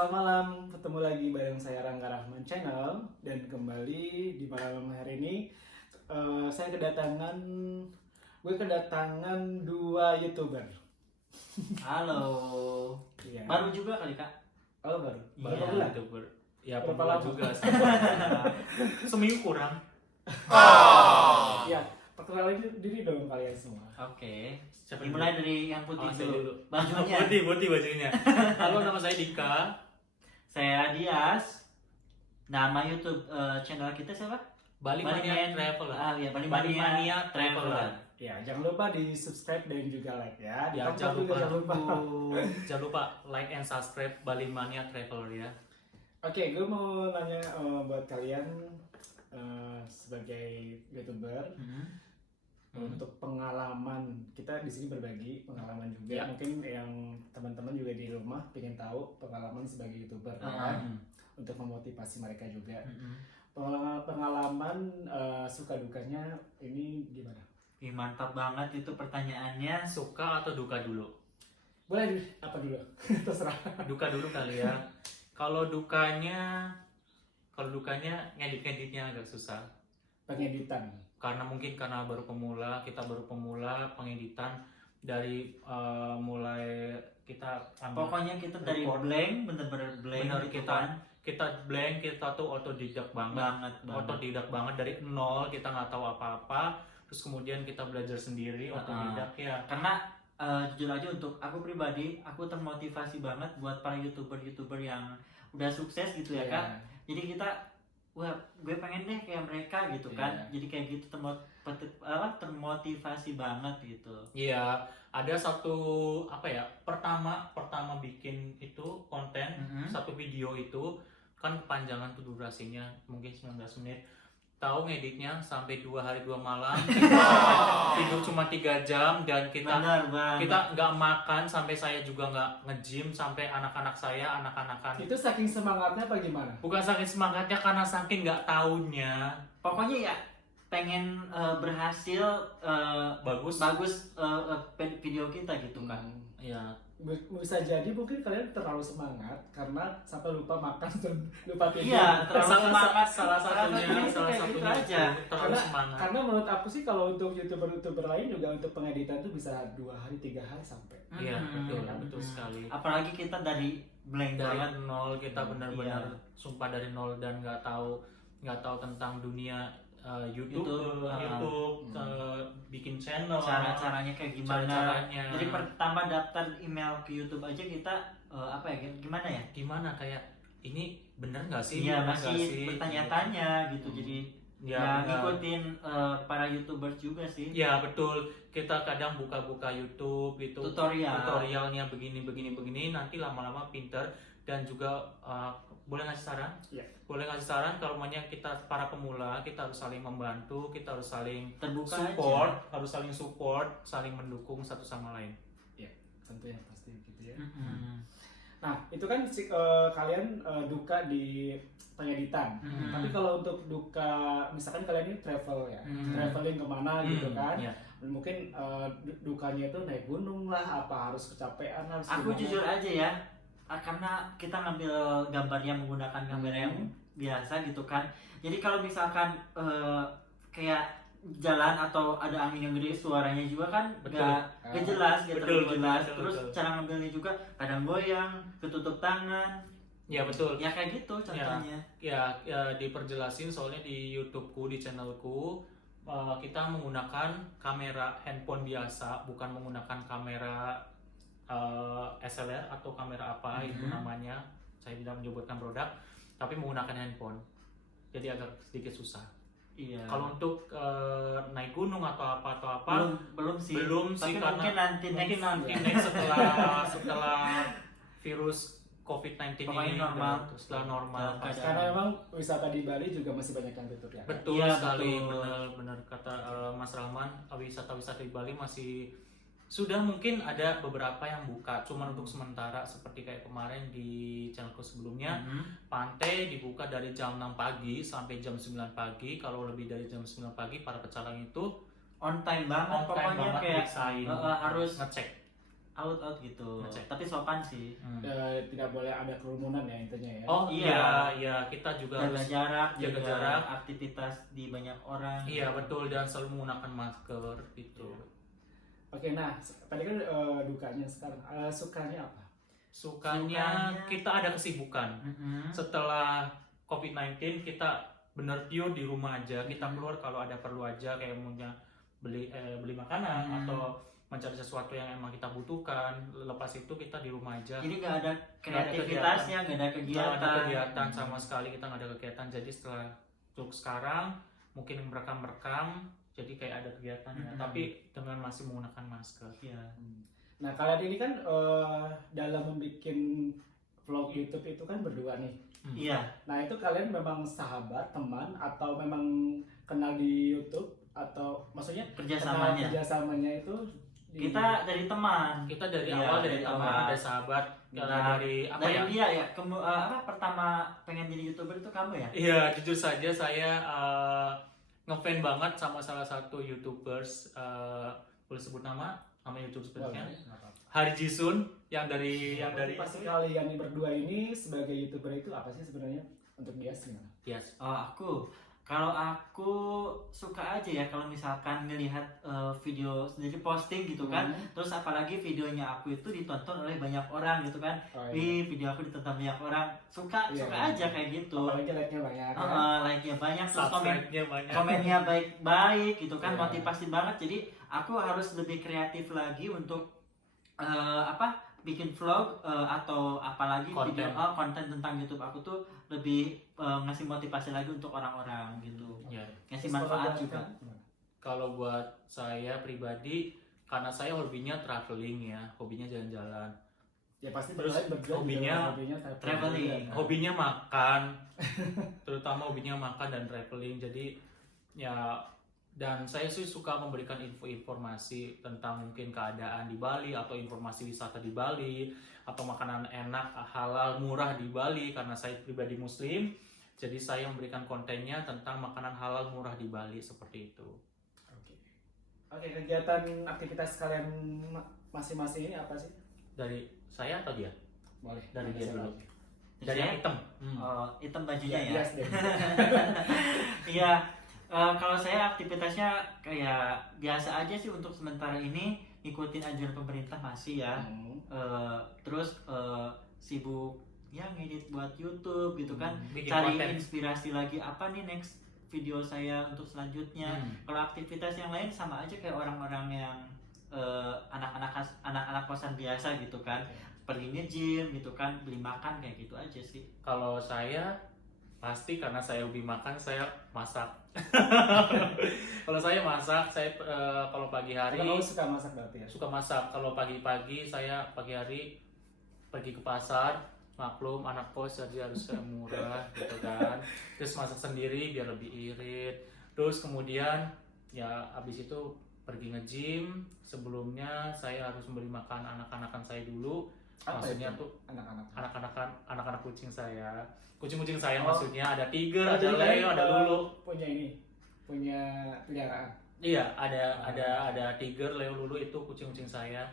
selamat malam. Ketemu lagi bareng saya Rangga Rahman Channel. Dan kembali di malam hari ini saya gue kedatangan dua YouTuber. Halo. Iya. Baru juga kali Kak? Oh baru. Iya, Berapa bulan? YouTuber. Ya Berapa pemula lama? juga sih. Seminggu kurang. Iya. Perkenalkan diri dong kalian semua. Oke. Siapa Dimulai dari yang putih saya dulu. dulu. Bajunya. Putih bajunya. Halo, nama saya Dika. Saya Dias. Nama YouTube channel kita siapa? Bali Mania Traveler. Ah iya, Bali Bali Mania Mania Traveler. Ya, jangan lupa di subscribe dan juga like ya. Di Ya, jangan Jangan lupa like and subscribe Bali Mania Traveler ya. Oke, gue mau nanya buat kalian sebagai YouTuber. Untuk pengalaman, kita di sini berbagi pengalaman juga. Ya. Mungkin yang teman-teman juga di rumah pengen tahu pengalaman sebagai YouTuber kan? Untuk memotivasi mereka juga. Pengalaman suka dukanya ini gimana? Ih, mantap banget itu pertanyaannya. Suka atau duka dulu? Boleh apa dulu? Terserah. Duka dulu kali ya. Kalau dukanya ngedit-ngeditnya agak susah. Pengeditan. Karena kita baru pemula pengeditan dari mulai kita Pokoknya kita dari record. blank, bener-bener blank. Bener, gitu kita blank, kita tuh otodidak banget. Otodidak banget dari nol, kita nggak tahu apa-apa, terus kemudian kita belajar sendiri otodidak ya. Karena jujur aja untuk aku pribadi, aku termotivasi banget buat para youtuber yang udah sukses gitu ya kan. Jadi kita, wah gue pengen deh kayak mereka gitu kan. Jadi kayak gitu termotivasi banget gitu. Iya, ada satu pertama bikin itu konten, satu video itu kan kepanjangan tuh durasinya mungkin 19 menit. Tahu ngeditnya sampai 2 hari 2 malam, tidur cuma 3 jam dan kita nggak makan, sampai saya juga nggak nge-gym, sampai anak-anak saya anak-anakan. Itu saking semangatnya apa gimana? Bukan saking semangatnya, karena saking nggak taunya. Pokoknya ya pengen berhasil bagus video kita gitu kan. Ya, Bisa jadi mungkin kalian terlalu semangat karena sampai lupa makan dan lupa tidur. Iya, terlalu semangat. salah satunya gitu aja. terlalu semangat. Karena menurut aku sih kalau untuk youtuber lain juga untuk pengeditan itu bisa 2 hari 3 hari sampai. Iya, betul sekali. Apalagi kita dari blank Dari banget. nol, kita benar-benar sumpah dari nol dan nggak tahu tentang dunia YouTube, bikin channel, Caranya kayak gimana. Caranya. Jadi pertama daftar email ke YouTube aja kita gimana ya? Gimana kayak ini bener nggak sih? Iya, Bener masih nggak sih? bertanya-tanya gitu. Jadi Ya, ngikutin para YouTubers juga sih. Ya betul, kita kadang buka-buka YouTube itu tutorialnya begini, nanti lama-lama pinter. Dan juga boleh ngasih saran? Iya. Boleh ngasih saran kalau kita para pemula, kita harus saling membantu, kita harus saling Terbuka support, aja. harus saling support, saling mendukung satu sama lain. Ya, tentunya pasti gitu ya. Nah, itu kan kalian duka di pengeditan. Tapi kalau untuk duka, misalkan kalian ini travel ya, traveling kemana gitu kan. Yeah. Mungkin dukanya itu naik gunung lah, apa harus kecapean harus Aku gimana? jujur aja ya, karena kita ngambil gambarnya menggunakan kamera yang biasa gitu kan. Jadi kalau misalkan kayak jalan atau ada angin yang gede, suaranya juga kan nggak jelas gitu. Terus cara ngambilnya juga kadang goyang, ketutup tangan. Ya betul. Ya kayak gitu contohnya. Ya diperjelasin soalnya di YouTubeku, di channelku, kita menggunakan kamera handphone biasa, bukan menggunakan kamera SLR atau kamera apa itu namanya. Saya tidak menyebutkan produk, tapi menggunakan handphone. Jadi agak sedikit susah. Iya. Kalau untuk naik gunung atau apa belum sih. Tapi karena mungkin nanti next setelah virus COVID-19 ini normal. Setelah normal. Karena memang wisata di Bali juga masih banyak yang tutup ya. Betul Iya, sekali, betul. benar kata Mas Rahman, wisata-wisata di Bali masih sudah mungkin ada beberapa yang buka, cuman untuk sementara seperti kayak kemarin di channelku sebelumnya, pantai dibuka dari jam 6 pagi sampai jam 9 pagi. Kalau lebih dari jam 9 pagi para pecalang itu on time banget, pokoknya kayak harus ngecek out gitu. Ngecek. Tapi sopan sih. Tidak boleh ada kerumunan ya intinya ya. Oh Iya. iya, kita juga Jaga harus jarak, jaga jarak. aktivitas di banyak orang. Iya betul, dan selalu menggunakan masker gitu. Oke, nah tadi kan dukanya, sekarang sukanya apa? Sukanya kita ada kesibukan. Setelah COVID-19 kita bener pure di rumah aja. Kita keluar kalau ada perlu aja, kayak punya beli makanan atau mencari sesuatu yang emang kita butuhkan. Lepas itu kita di rumah aja. Jadi nggak ada Nggak ada kreativitasnya, nggak ada Nggak ada kegiatan. kegiatan sama sekali, kita nggak ada kegiatan. Jadi setelah untuk sekarang mungkin merekam jadi kayak ada kegiatannya, tapi dengan masih menggunakan masker. Iya. Nah kalian ini kan dalam membuat vlog YouTube itu kan berdua nih. Iya. Nah itu kalian memang sahabat, teman, atau memang kenal di YouTube, atau maksudnya Kerjasamanya. kerjasamanya itu Kita dari teman. Kita dari Iya, awal dari dari teman, awal. ada sahabat, Nah, dari apa dari ya? dia ya. Pertama pengen jadi YouTuber itu kamu ya? Iya, jujur saja saya ngefan banget sama salah satu YouTubers, boleh sebut nama YouTube sebenarnya. Hari Jisun yang dari pasti kalian ini berdua ini sebagai YouTuber itu apa sih sebenarnya untuk dia gimana? Yes. Kalau aku suka aja ya kalau misalkan ngelihat video sendiri posting gitu kan, terus apalagi videonya aku itu ditonton oleh banyak orang gitu kan. Wih, video aku ditonton banyak orang, suka aja kayak gitu. Apalagi like-nya banyak. Like-nya banyak, terus Subscribe-nya banyak. komennya baik-baik gitu kan, motivasi banget. Jadi aku harus lebih kreatif lagi untuk bikin vlog atau apalagi Konten. video konten tentang YouTube aku tuh lebih ngasih motivasi lagi untuk orang-orang gitu, Ya. ngasih manfaat juga. Kalau Kalau buat saya pribadi, karena saya hobinya traveling ya, hobinya jalan-jalan. ya pasti Terus berdua hobinya traveling. Hobinya makan, terutama hobinya makan dan traveling. Jadi ya, dan saya sih suka memberikan informasi tentang mungkin keadaan di Bali atau informasi wisata di Bali atau makanan enak halal murah di Bali, karena saya pribadi muslim. Jadi saya memberikan kontennya tentang makanan halal murah di Bali seperti itu. Oke, kegiatan aktivitas kalian masing-masing ini apa sih? Dari saya atau dia? Boleh. Dari dia dulu. Dari Dari yang saya? hitam. Hitam bajunya ya. Yes, deh. Iya. Kalau saya aktivitasnya kayak biasa aja sih untuk sementara ini, ikutin anjuran pemerintah masih ya. Terus sibuk ya ngedit buat YouTube gitu kan, Bikin cari konten. inspirasi lagi apa nih next video saya untuk selanjutnya. Kalau aktivitas yang lain sama aja kayak orang-orang yang anak-anak kosan biasa gitu kan, pergi nge-gym gitu kan, beli makan kayak gitu aja sih. Kalau saya pasti karena saya hobi makan, saya masak. Kalau saya masak, saya kalau pagi hari Kamu suka masak berarti ya? suka masak. Kalau pagi-pagi saya pagi hari pergi ke pasar, maklum anak kos jadi harus murah gitu kan. Terus masak sendiri biar lebih irit. Terus kemudian ya habis itu pergi nge-gym. Sebelumnya saya harus memberi makan anak-anakan saya dulu. Apa Maksudnya itu? tuh Anak-anak. anak-anak kucing saya. Kucing-kucing saya Oh. maksudnya ada tiger, Oh, ada jadi leo, kalian, ada lulu. punya peliharaan. Iya, ada tiger, leo, lulu itu kucing-kucing saya.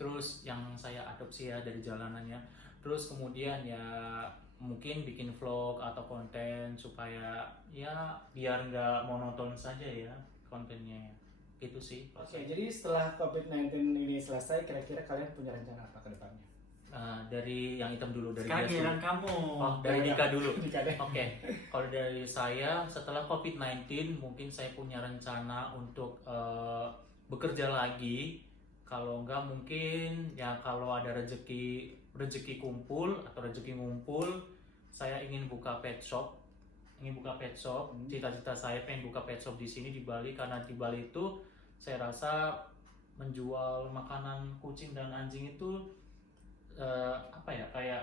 Terus yang saya adopsi ya dari jalanannya. Terus kemudian ya mungkin bikin vlog atau konten supaya ya biar nggak monoton saja ya kontennya. Itu sih. Oke, jadi setelah COVID-19 ini selesai, kira-kira kalian punya rencana apa ke depannya? Dari yang hitam dulu, dari Sekarang Dias giliran dulu. kamu. Oh, dari Dika dulu. Dika deh. Oke, kalau dari saya setelah COVID-19 mungkin saya punya rencana untuk bekerja lagi. Kalau enggak mungkin ya kalau ada rezeki kumpul atau rezeki ngumpul, saya ingin buka pet shop. Cita-cita saya pengen buka pet shop di sini di Bali, karena di Bali itu saya rasa menjual makanan kucing dan anjing itu kayak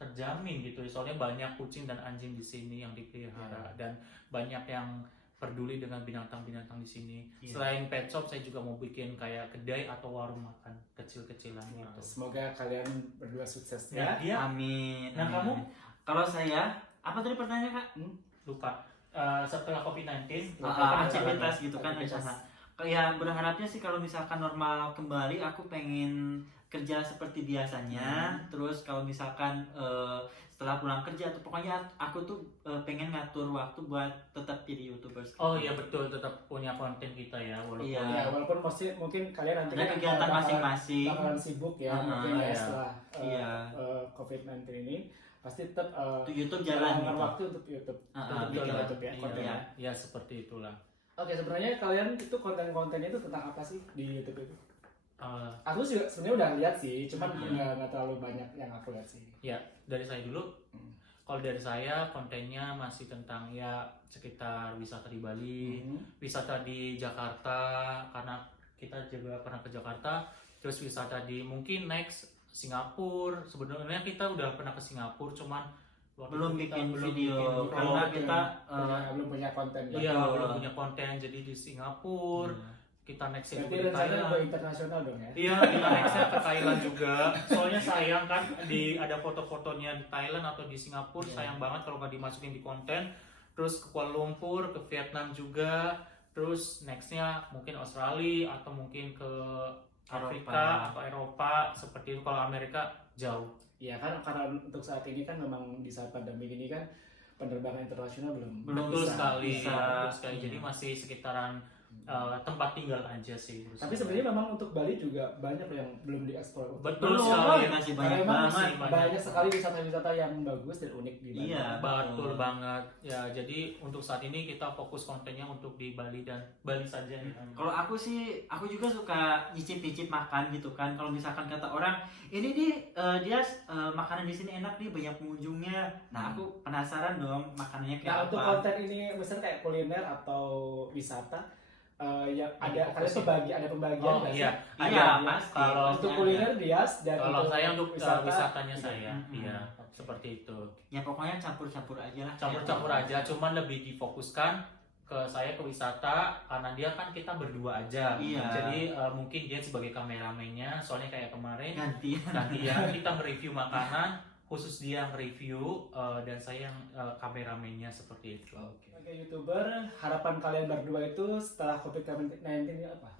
terjamin gitu. Soalnya banyak kucing dan anjing di sini yang dipelihara dan banyak yang peduli dengan binatang-binatang di sini. Selain pet shop, saya juga mau bikin kayak kedai atau warung makan kecil-kecilan gitu. Semoga kalian berdua sukses Ya, ya. Amin. Nah, kamu? Kalau saya, apa tadi pertanyaannya Kak? Lupa. Setelah COVID-19, Aktivitas gitu kan rencana. Ya berharapnya sih kalau misalkan normal kembali, aku pengen kerja seperti biasanya. Terus kalau misalkan setelah pulang kerja atau pokoknya aku tuh pengen ngatur waktu buat tetap jadi YouTubers. Oh iya betul, tetap punya konten kita ya walaupun Iya. Ya, walaupun pasti mungkin kalian nanti Ada kegiatan masing-masing. bakalan sibuk ya mungkin ya iya. setelah Iya. COVID-19 ini pasti tetap Untuk YouTube jalan meluangkan gitu. waktu untuk YouTube. betul bikin lah. YouTube ya, konten Iya, ya. ya seperti itulah. Oke, sebenarnya kalian itu konten-kontennya itu tentang apa sih di YouTube itu? Eh, Aku juga sebenarnya udah lihat sih, cuman nggak terlalu banyak yang aku lihat sih. ya dari saya dulu. Kalau dari saya kontennya masih tentang ya sekitar wisata di Bali, wisata di Jakarta karena kita juga pernah ke Jakarta, terus wisata di mungkin next Singapura. Sebenarnya kita udah pernah ke Singapura, cuman waktu Belum itu kita bikin belum video, bikin karena vlog. kita belum punya konten. Iya, Betul. belum punya konten. Jadi di Singapura kita next Berarti juga di rencana Thailand. go internasional dong ya? Iya, kita nextnya ke Thailand juga. Soalnya sayang kan ada foto-fotonya di Thailand atau di Singapura, sayang banget kalau nggak dimasukin di konten. Terus ke Kuala Lumpur, ke Vietnam juga. Terus nextnya mungkin Australia atau mungkin ke Afrika atau Eropa seperti itu. Kalau Amerika jauh. Iya kan, karena untuk saat ini kan memang di saat pandemi ini kan penerbangan internasional belum Betul bisa. sekali. bisa. Betul sekali. Jadi masih sekitaran tempat tinggal aja sih. Tapi sebenarnya memang untuk Bali juga banyak yang belum dieksplor. betul Belum, sekali. masih Karena banyak memang banget. banyak sekali wisata-wisata yang bagus dan unik di Bali. Iya. Betul banget ya. Jadi untuk saat ini kita fokus kontennya untuk di Bali dan Bali saja ya. Kalau aku sih, aku juga suka nyicip-nyicip makan gitu kan. Kalau misalkan kata orang, ini nih dia makanan di sini enak nih, banyak pengunjungnya. Nah, aku penasaran dong makanannya Nah kayak untuk apa. konten ini misalnya kayak kuliner atau wisata, ya ada Fokus kalian ya. ada pembagian Oh nggak iya, sih? ada. Iya, Ya, pasti. kalau pasti Untuk ada. kuliner Dias dan Kalau saya untuk wisatanya iya. saya, iya Oke. seperti itu. Ya pokoknya campur-campur aja lah. Campur-campur aja, cuman lebih difokuskan ke saya ke wisata karena dia kan kita berdua aja. Iya. Jadi mungkin dia sebagai kameramennya, soalnya kayak kemarin Gantian. gantian kita mereview makanan, khusus dia nge-review dan saya yang kameramennya seperti itu. Sebagai YouTuber, harapan kalian berdua itu setelah COVID-19 ini apa?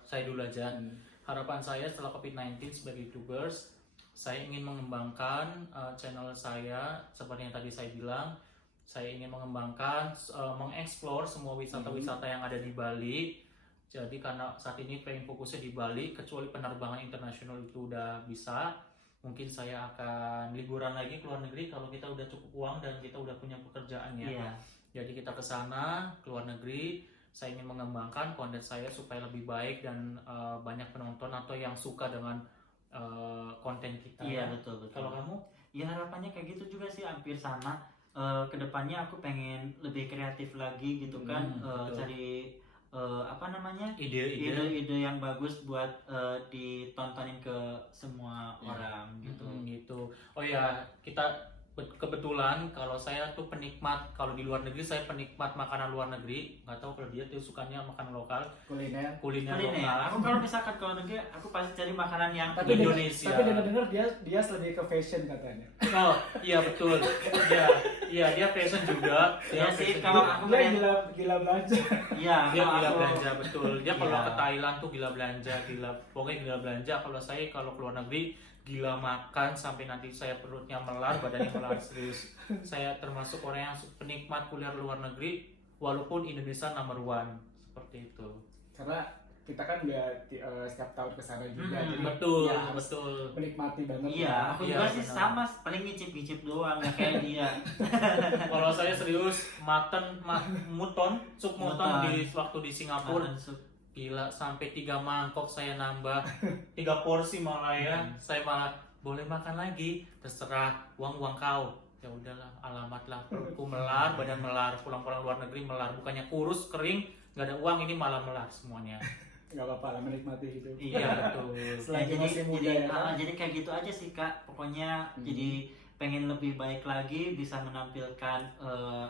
Saya dulu aja. Harapan saya setelah COVID-19 sebagai YouTubers, saya ingin mengembangkan channel saya seperti yang tadi saya bilang. Saya ingin mengembangkan, mengeksplor semua wisata-wisata yang ada di Bali. Jadi karena saat ini pengen fokusnya di Bali, kecuali penerbangan internasional itu udah bisa, mungkin saya akan liburan lagi ke luar negeri kalau kita udah cukup uang dan kita udah punya pekerjaannya. Iya. Jadi kita ke sana, ke luar negeri. Saya ingin mengembangkan konten saya supaya lebih baik dan banyak penonton atau yang suka dengan konten kita. Iya, betul betul. Kalau kamu? Ya harapannya kayak gitu juga sih, hampir sama. Kedepannya aku pengen lebih kreatif lagi gitu kan, betul. cari apa namanya, Ide-ide. ide-ide yang bagus buat ditontonin ke semua orang gitu. Gitu. Oh ya, kita kebetulan kalau saya tuh penikmat, kalau di luar negeri saya penikmat makanan luar negeri. Nggak tahu kalau dia tuh sukanya makanan lokal, Kuliner. kuliner Kuliner. lokal. Aku kalau misalkan ke luar negeri, aku pasti cari makanan yang Tapi Indonesia. Tapi dengar-dengar dia lebih ke fashion katanya. Oh iya betul. Iya dia fashion juga. Iya Dia sih, fashion kalau juga. aku Dia melihat- gila belanja. Iya, Dia kalau gila aku- belanja betul. Dia kalau Iya. ke Thailand tuh gila belanja, pokoknya gila belanja. Kalau saya kalau ke luar negeri gila makan sampai nanti saya perutnya melar, badannya melar serius. Saya termasuk orang yang penikmat kuliner luar negeri, walaupun Indonesia number one seperti itu. Karena kita kan nggak setiap tahun ke sana juga, jadi Betul, ya harus betul. menikmati banget. Iya, aku Iya, juga sih benar. sama, paling ngicip-ngicip doang, nggak kayak dia. Kalau saya serius muton, sup muton Muton. di waktu di Singapura. Makan sup. Gila, sampai 3 mangkok saya nambah 3 porsi malah ya. Saya malah boleh makan lagi, terserah uang kau. Ya udahlah, alamat lah, perutku melar, badan melar, pulang-pulang luar negeri melar, bukannya kurus kering, nggak ada uang, ini malah melar semuanya. Nggak apa-apa lah, menikmati hidup. Iya betul. Selagi jadi, masih muda jadi, ya kan? jadi kayak gitu aja sih Kak. Pokoknya jadi pengen lebih baik lagi, bisa menampilkan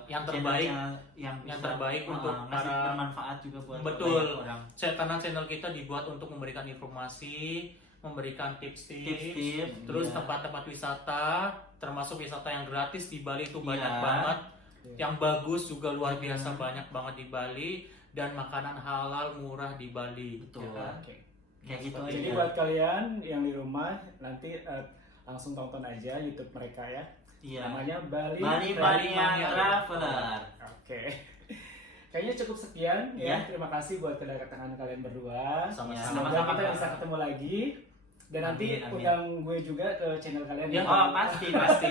Yang terbaik, channel yang terbaik untuk masih para- bermanfaat juga buat Betul. banyak orang. Karena channel kita dibuat untuk memberikan informasi, memberikan tips-tips, Tips-tips, terus iya. tempat-tempat wisata, termasuk wisata yang gratis di Bali itu banyak Iya. banget. Iya. Yang bagus juga luar biasa banyak banget di Bali, dan makanan halal murah di Bali. Betul. ya kan? Oke. Kayak gitu aja. Jadi buat kalian yang di rumah nanti langsung tonton aja YouTube mereka ya. Iya. Namanya Bali Mania Traveler. Oke. Kayaknya cukup sekian ya. Ya. Terima kasih buat kedatangan kalian berdua. Sama-sama. Semoga kita bisa ketemu lagi. Dan nanti Amin. undang gue juga ke channel kalian. Ya, Oh, pasti. Pasti.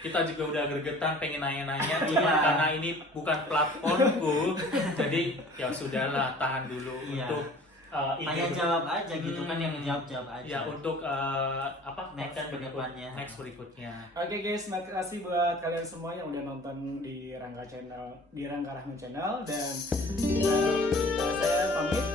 Kita juga udah gregetan pengen nanya-nanya, Iya. cuman karena ini bukan platformku, jadi ya sudahlah tahan dulu Iya. untuk Tanya jawab aja gitu kan, yang jawab aja. Ya untuk Next konten berikutnya. next berikutnya. Oke guys, makasih buat kalian semua yang udah nonton di Rangga Channel, di Rangga Rahman Channel, dan saya pamit.